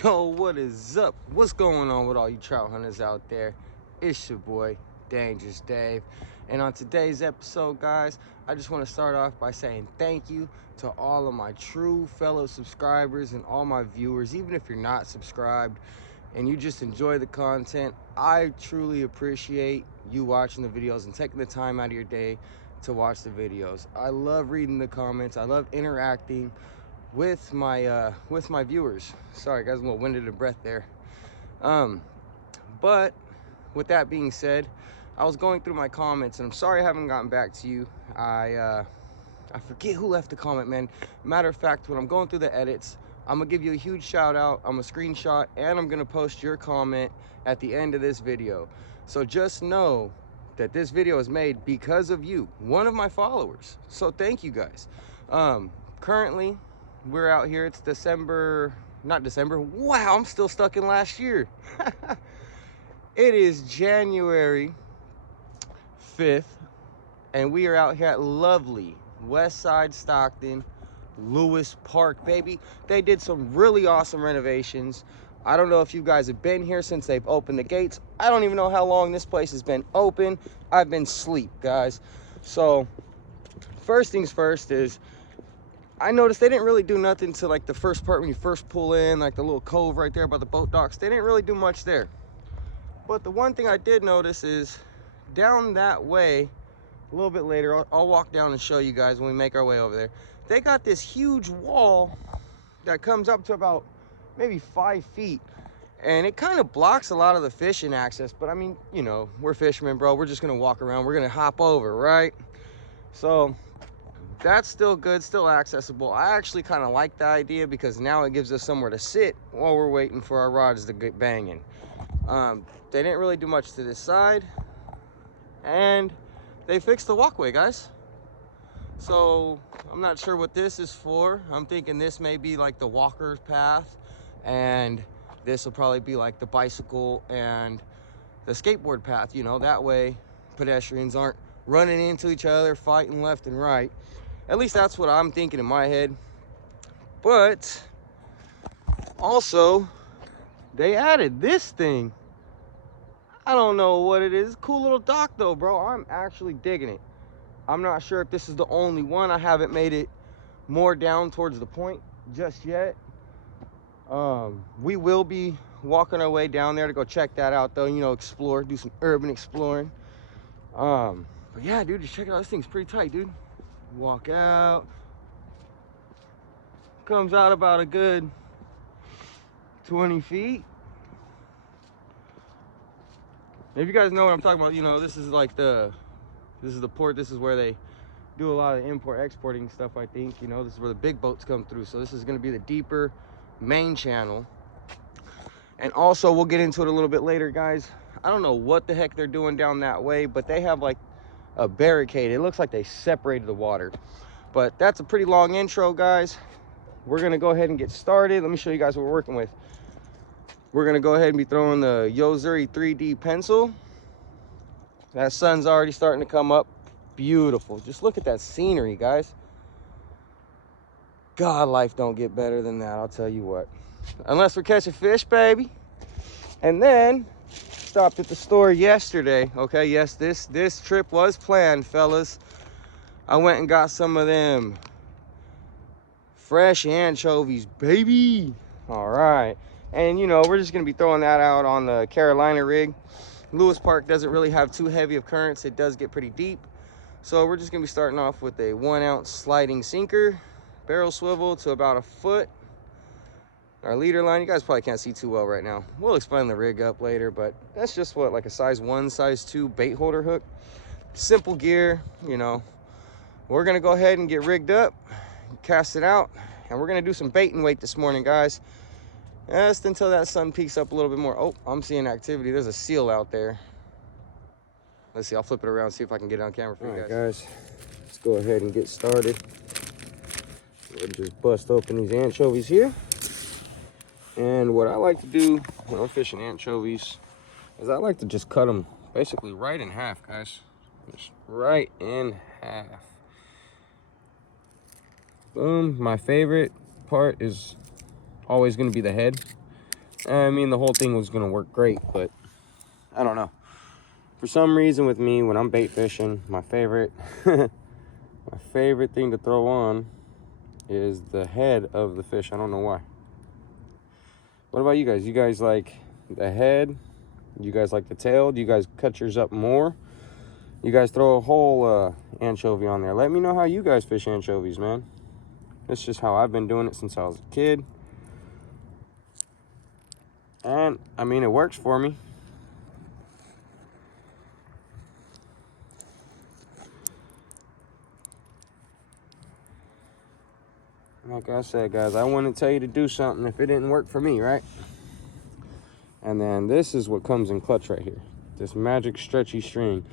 Yo, what is up? What's going on with all you trout hunters out there? It's your boy, Dangerous Dave. And on today's episode, guys, I just want to start off by saying thank you to all of my true fellow subscribers and all my viewers. Even if you're not subscribed and you just enjoy the content, I truly appreciate you watching the videos and taking the time out of your day to watch the videos. I love reading the comments. I love interacting with my viewers. Sorry guys, I'm a little winded of breath there. But with that being said, I was going through my comments and I'm sorry I haven't gotten back to you. I forget who left the comment, man. Matter of fact, when I'm going through the edits, I'm gonna give you a huge shout out. I'm gonna screenshot and I'm gonna post your comment at the end of this video. So just know that this video is made because of you, one of my followers. So thank you guys. Currently we're out here. It's not December. Wow, I'm still stuck in last year. It is January 5th, and we are out here at lovely West Side Stockton, Lewis Park, baby. They did some really awesome renovations. I don't know if you guys have been here since they've opened the gates. I don't even know how long this place has been open. I've been asleep, guys. So first things first is, I noticed they didn't really do nothing to like the first part when you first pull in, like the little cove right there by the boat docks. They didn't really do much there. But the one thing I did notice is down that way, a little bit later, I'll walk down and show you guys when we make our way over there. They got this huge wall that comes up to about maybe 5 feet. And it kind of blocks a lot of the fishing access. But I mean, you know, we're fishermen, bro. We're just gonna walk around. We're gonna hop over, right? So that's still good, still accessible. I actually kind of like the idea because now it gives us somewhere to sit while we're waiting for our rods to get banging. They didn't really do much to this side, and they fixed the walkway, guys. So I'm not sure what this is for. I'm thinking this may be like the walker's path, and this will probably be like the bicycle and the skateboard path, you know, that way pedestrians aren't running into each other, fighting left and right. At least that's what I'm thinking in my head. But also, they added this thing. I don't know what it is. Cool little dock though, bro. I'm actually digging it. I'm not sure if this is the only one. I haven't made it more down towards the point just yet. We will be walking our way down there to go check that out though, you know, explore, do some urban exploring. But yeah, dude, just check it out. This thing's pretty tight, dude. Walk out, comes out about a good 20 feet. If you guys know what I'm talking about, you know, this is like this is the port. This is where they do a lot of import exporting stuff, I think. You know, this is where the big boats come through. So this is going to be the deeper main channel. And also, we'll get into it a little bit later, guys. I don't know what the heck they're doing down that way, but they have like a barricade. It looks like they separated the water. But that's a pretty long intro, guys. We're gonna go ahead and get started. Let me show you guys what we're working with. We're gonna go ahead and be throwing the Yozuri 3D pencil. That sun's already starting to come up. Beautiful. Just look at that scenery, guys. God, life don't get better than that, I'll tell you what. Unless we're catching fish, baby. And then stopped at the store yesterday. Okay, yes, this trip was planned, fellas. I went and got some of them fresh anchovies, baby. All right, and you know, we're just gonna be throwing that out on the Carolina rig. Lewis Park doesn't really have too heavy of currents. It does get pretty deep, so we're just gonna be starting off with a 1 ounce sliding sinker, barrel swivel to about a foot. Our leader line, you guys probably can't see too well right now. We'll explain the rig up later, but that's just what, like a size 1, size 2 bait holder hook. Simple gear, you know. We're gonna go ahead and get rigged up, cast it out, and we're gonna do some bait and weight this morning, guys. Just until that sun peaks up a little bit more. Oh, I'm seeing activity. There's a seal out there. Let's see, I'll flip it around, see if I can get it on camera for you guys. Let's go ahead and get started. We'll just bust open these anchovies here. And what I like to do when I'm fishing anchovies is I like to just cut them basically right in half, guys. Just right in half. Boom. My favorite part is always going to be the head. I mean, the whole thing was gonna work great, but I don't know. For some reason with me, when I'm bait fishing, my favorite, my favorite thing to throw on is the head of the fish. I don't know why. What about you guys? You guys like the head? You guys like the tail? Do you guys cut yours up more? You guys throw a whole anchovy on there. Let me know how you guys fish anchovies, man. That's just how I've been doing it since I was a kid. And, I mean, it works for me. Like I said, guys, I wouldn't tell you to do something if it didn't work for me, right? And then this is what comes in clutch right here. This magic stretchy string.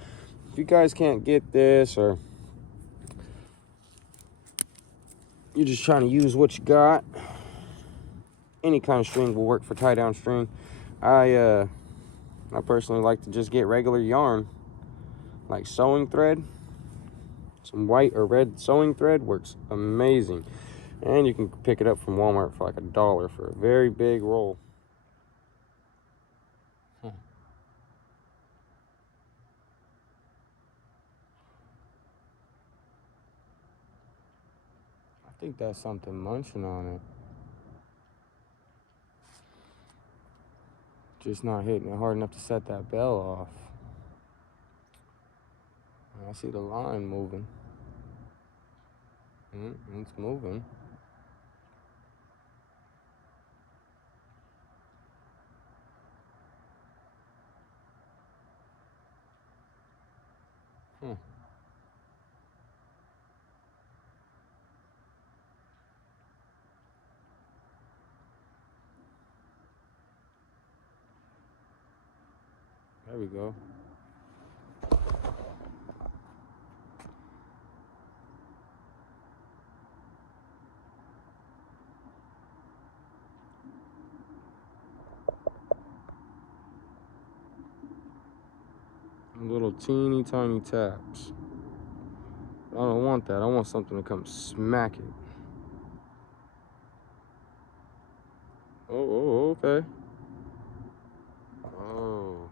If you guys can't get this, or you're just trying to use what you got, any kind of string will work for tie down string. I personally like to just get regular yarn, like sewing thread. Some white or red sewing thread works amazing. And you can pick it up from Walmart for like $1 for a very big roll. I think that's something munching on it. Just not hitting it hard enough to set that bell off. I see the line moving. It's moving. There we go. Little teeny tiny taps. I don't want that. I want something to come smack it. Oh, okay. Oh.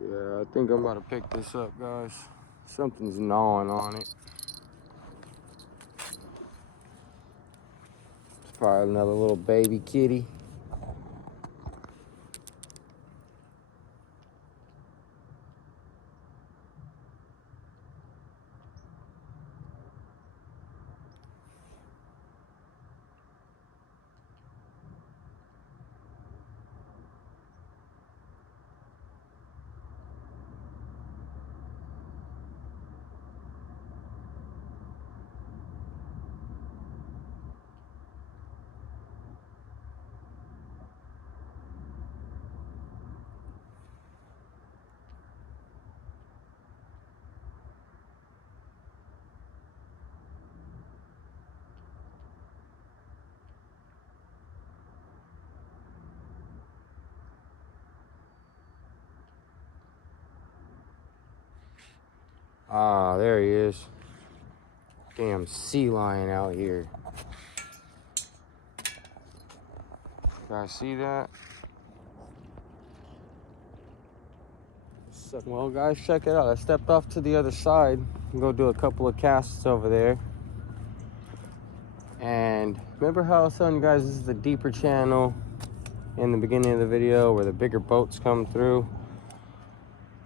Yeah, I think I'm about to pick this up, guys. Something's gnawing on it. It's probably another little baby kitty. Ah, there he is. Damn sea lion out here. Guys, see that? Well, guys, check it out. I stepped off to the other side and go do a couple of casts over there. And remember how I was telling you guys this is the deeper channel in the beginning of the video where the bigger boats come through?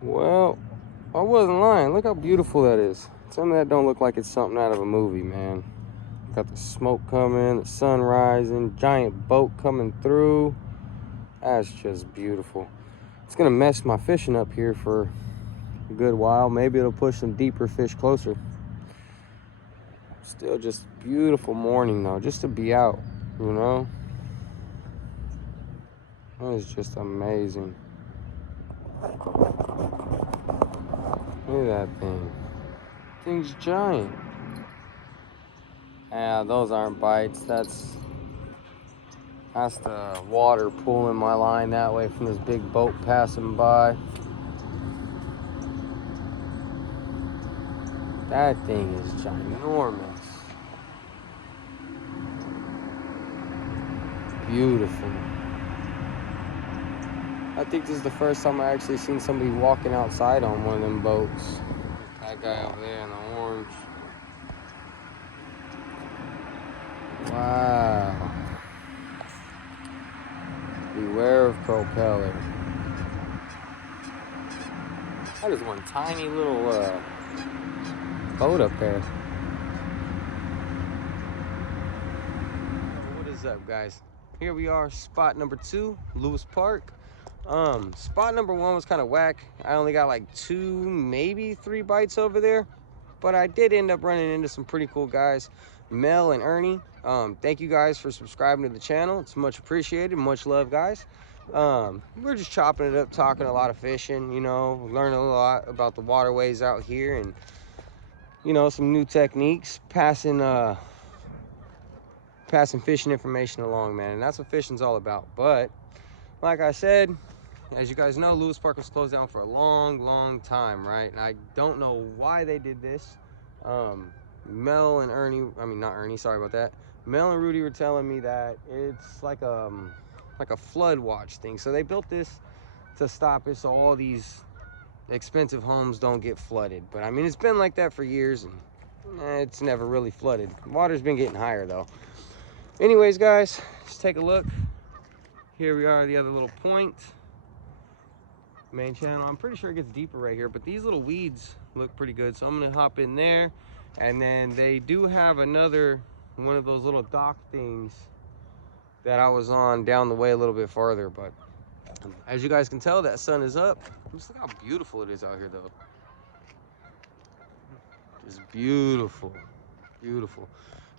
Well, I wasn't lying. Look how beautiful that is. Some of that don't look like it's something out of a movie, man. Got the smoke coming, the sun rising, giant boat coming through. That's just beautiful. It's gonna mess my fishing up here for a good while. Maybe it'll push some deeper fish closer. Still just beautiful morning though, just to be out, you know? That is just amazing. Look at that thing. Thing's giant. Yeah, those aren't bites. That's the water pulling my line that way from this big boat passing by. That thing is ginormous. beautiful. I think this is the first time I actually seen somebody walking outside on one of them boats. That guy over there in the orange. Wow. Beware of propeller. That is one tiny little boat up there. What is up, guys? Here we are, spot number 2, Lewis Park. Spot number 1 was kind of whack. I only got like 2, maybe 3 bites over there, but I did end up running into some pretty cool guys, Mel and Ernie. Thank you guys for subscribing to the channel. It's much appreciated. Much love, guys. We're just chopping it up, talking a lot of fishing, you know, learning a lot about the waterways out here, and you know, some new techniques, passing fishing information along, man. And that's what fishing's all about. But like I said, as you guys know, Lewis Park was closed down for a long time, right? And I don't know why they did this. Mel and Ernie, I mean, not Ernie, sorry about that. Mel and Rudy were telling me that it's like a flood watch thing. So they built this to stop it so all these expensive homes don't get flooded. But I mean, it's been like that for years, and it's never really flooded. Water's been getting higher though. Anyways, guys, just take a look. Here we are, the other little point. Main channel. I'm pretty sure it gets deeper right here, but these little weeds look pretty good, so I'm gonna hop in there. And then they do have another one of those little dock things that I was on down the way a little bit farther. But as you guys can tell, that sun is up. Just look how beautiful it is out here though. Just beautiful, beautiful.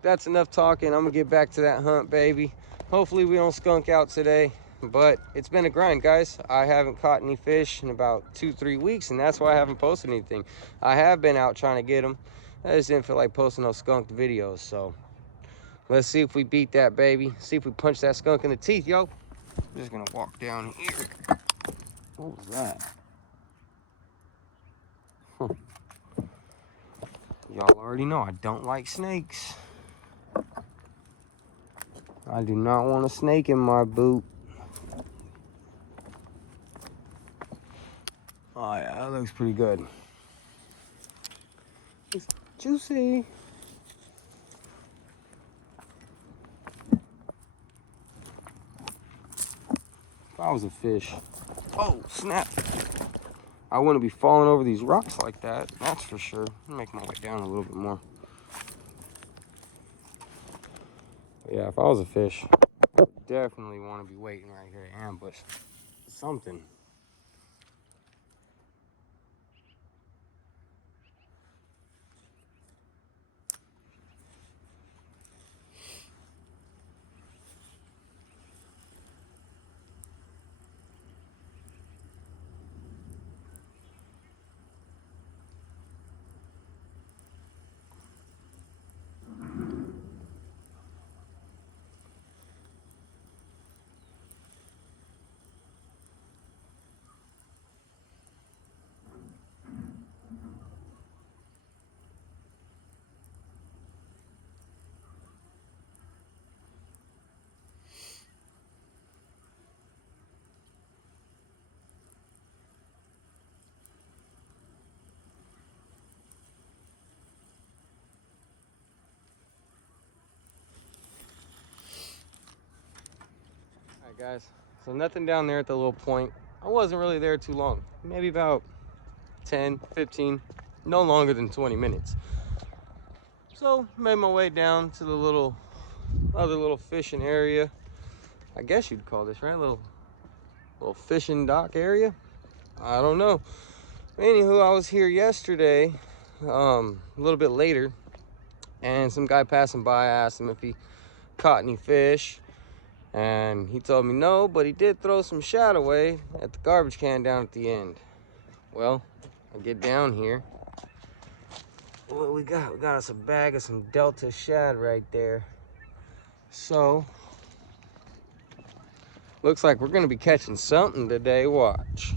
That's enough talking. I'm gonna get back to that hunt, baby. Hopefully we don't skunk out today, but it's been a grind, guys. I haven't caught any fish in about 2-3 weeks, and that's why I haven't posted anything. I have been out trying to get them. I just didn't feel like posting those skunked videos. So let's see if we beat that, baby. See if we punch that skunk in the teeth, yo. I'm just gonna walk down here. What was that? Huh. Y'all already know I don't like snakes. I do not want a snake in my boot. Oh yeah, that looks pretty good. It's juicy. If I was a fish, oh snap, I wouldn't be falling over these rocks like that, that's for sure. I'll make my way down a little bit more. But yeah, if I was a fish, definitely want to be waiting right here to ambush something. Alright guys, so nothing down there at the little point. I wasn't really there too long, maybe about 10, 15, no longer than 20 minutes. So made my way down to the other little fishing area. I guess you'd call this, right? Little fishing dock area. I don't know. Anywho, I was here yesterday, a little bit later, and some guy passing by asked him if he caught any fish, and he told me no, but he did throw some shad away at the garbage can down at the end. Well, I get down here. What we got? We got us a bag of some Delta shad right there. So looks like we're gonna be catching something today. Watch.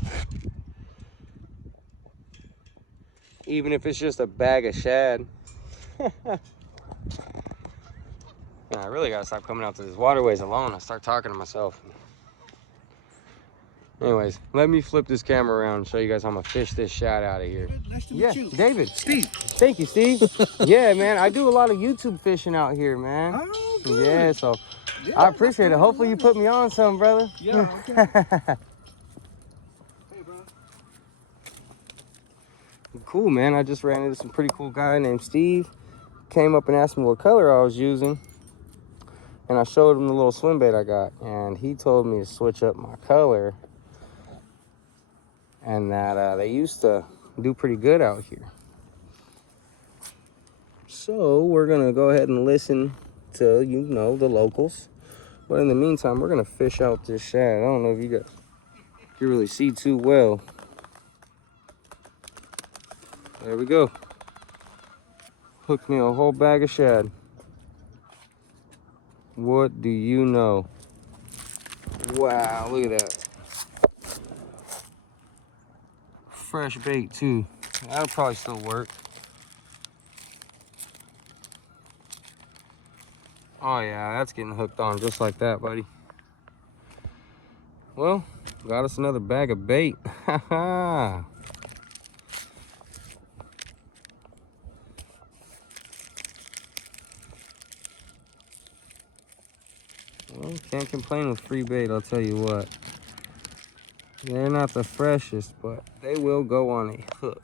Even if it's just a bag of shad. Yeah, I really gotta stop coming out to these waterways alone. I start talking to myself. Anyways, let me flip this camera around and show you guys how I'm gonna fish this shad out of here. Nice to meet you. David. Steve. Thank you, Steve. Yeah, man, I do a lot of YouTube fishing out here, man. Oh, good. Yeah, so Yeah, I appreciate it. Hopefully you put me on some, brother. Yeah, okay. Hey, bro. Cool, man. I just ran into some pretty cool guy named Steve. Came up and asked me what color I was using. And I showed him the little swim bait I got. And he told me to switch up my color. And that they used to do pretty good out here. So we're going to go ahead and listen to, you know, the locals. But in the meantime, we're going to fish out this shad. I don't know if you guys can really see too well. There we go. Hooked me a whole bag of shad. What do you know? Wow, look at that. Fresh bait too. That'll probably still work. Oh yeah, that's getting hooked on just like that, buddy. Well, got us another bag of bait. Haha. Well, can't complain with free bait, I'll tell you what. They're not the freshest, but they will go on a hook.